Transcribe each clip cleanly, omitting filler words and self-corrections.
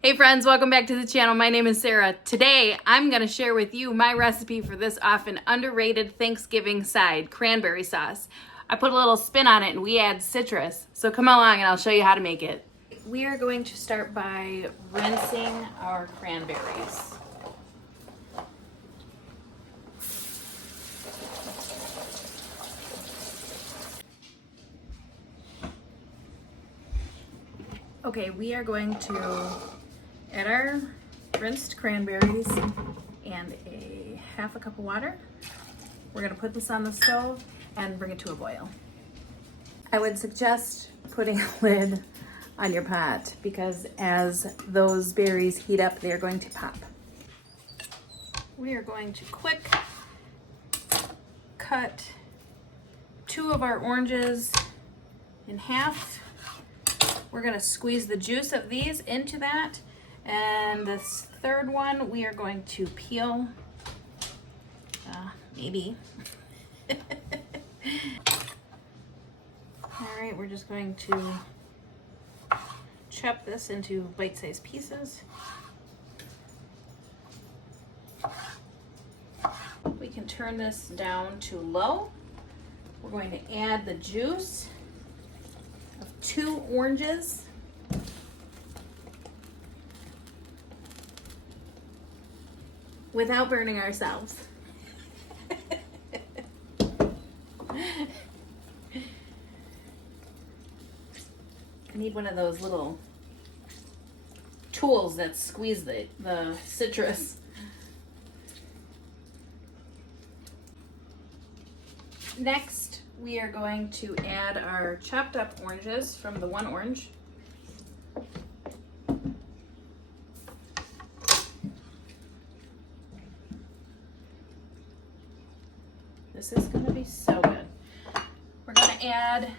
Hey friends, welcome back to the channel. My name is Sarah. Today, I'm going to share with you my recipe for this often underrated Thanksgiving side, cranberry sauce. I put a little spin on it and we add citrus. So come along and I'll show you how to make it. We are going to start by rinsing our cranberries. Okay, we are going to add our rinsed cranberries and a half a cup of water. We're gonna put this on the stove and bring it to a boil. I would suggest putting a lid on your pot because as those berries heat up, they are going to pop. We are going to quick cut 2 of our oranges in half. We're gonna squeeze the juice of these into that. And this third one, we are going to peel, maybe. All right, we're just going to chop this into bite-sized pieces. We can turn this down to low. We're going to add the juice of 2 oranges. Without burning ourselves. I need one of those little tools that squeeze the citrus. Next, we are going to add our chopped up oranges from the one orange. This is going to be so good. We're going to add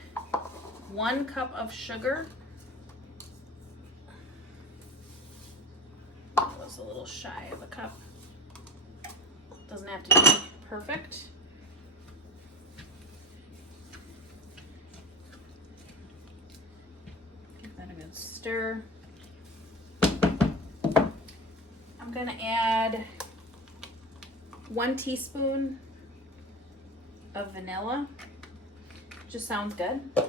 1 cup of sugar. That was a little shy of a cup. Doesn't have to be perfect. Give that a good stir. I'm going to add 1 teaspoon of vanilla. Just sounds good. I'm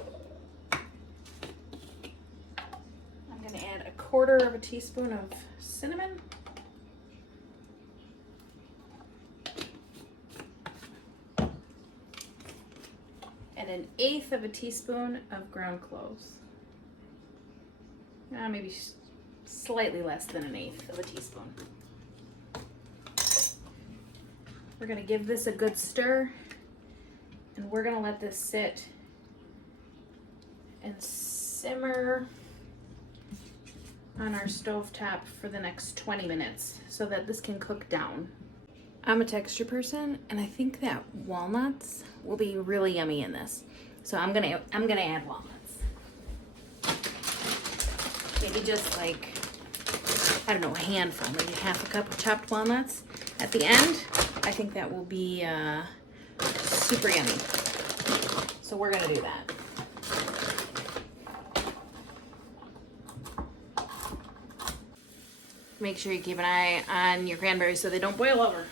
going to add 1/4 of a teaspoon of cinnamon. And 1/8 of a teaspoon of ground cloves. Maybe slightly less than 1/8 of a teaspoon. We're going to give this a good stir. And we're gonna let this sit and simmer on our stovetop for the next 20 minutes so that this can cook down. I'm a texture person and I think that walnuts will be really yummy in this. So I'm gonna add walnuts. Maybe just like, I don't know, a handful, maybe half a cup of chopped walnuts at the end. I think that will be super yummy. So we're gonna do that. Make sure you keep an eye on your cranberries so they don't boil over.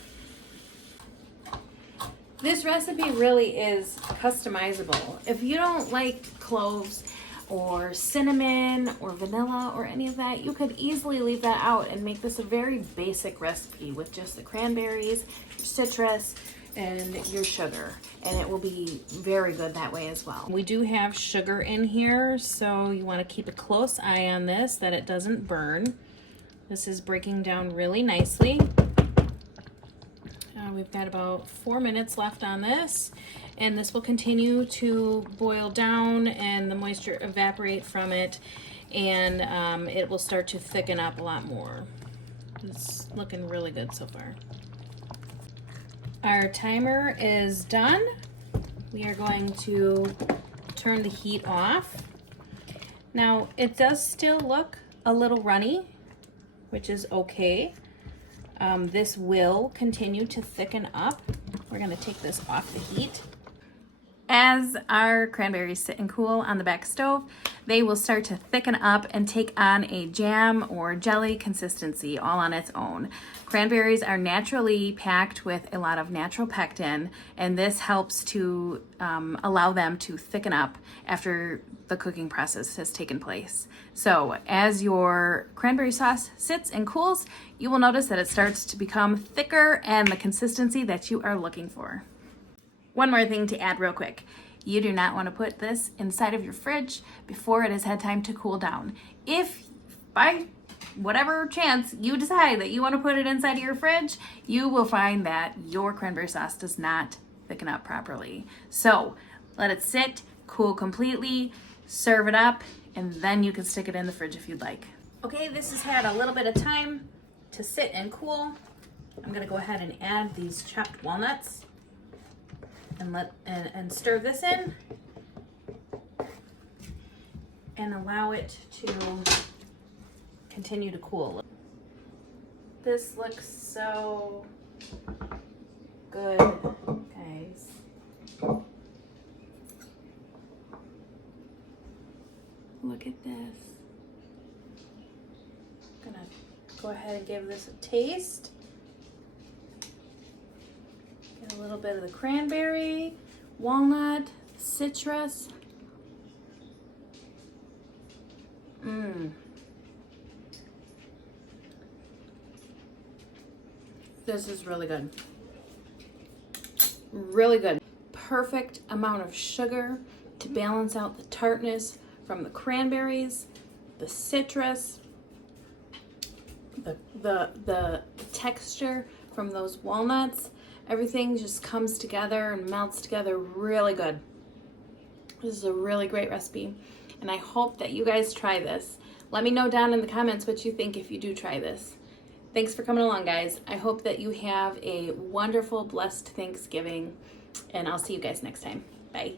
This recipe really is customizable. If you don't like cloves or cinnamon or vanilla or any of that, you could easily leave that out and make this a very basic recipe with just the cranberries, your citrus, and your sugar, and it will be very good that way as well. We do have sugar in here, so you want to keep a close eye on this that it doesn't burn. This is breaking down really nicely. We've got about 4 minutes left on this, and this will continue to boil down and the moisture evaporate from it, and it will start to thicken up a lot more. It's looking really good so far. Our timer is done. We are going to turn the heat off. Now, it does still look a little runny, which is okay. This will continue to thicken up. We're gonna take this off the heat. As our cranberries sit and cool on the back stove, they will start to thicken up and take on a jam or jelly consistency all on its own. Cranberries are naturally packed with a lot of natural pectin, and this helps to allow them to thicken up after the cooking process has taken place. So as your cranberry sauce sits and cools, you will notice that it starts to become thicker and the consistency that you are looking for. One more thing to add real quick. You do not want to put this inside of your fridge before it has had time to cool down. If by whatever chance you decide that you want to put it inside of your fridge, you will find that your cranberry sauce does not thicken up properly. So let it sit, cool completely, serve it up, and then you can stick it in the fridge if you'd like. Okay, this has had a little bit of time to sit and cool. I'm gonna go ahead and add these chopped walnuts and stir this in and allow it to continue to cool. This looks so good, guys. Look at this. I'm gonna go ahead and give this a taste. Get a little bit of the cranberry, walnut, citrus. This is really good. Really good. Perfect amount of sugar to balance out the tartness from the cranberries, the citrus, the texture from those walnuts. Everything just comes together and melts together really good. This is a really great recipe, and I hope that you guys try this. Let me know down in the comments what you think if you do try this. Thanks for coming along, guys. I hope that you have a wonderful, blessed Thanksgiving, and I'll see you guys next time. Bye.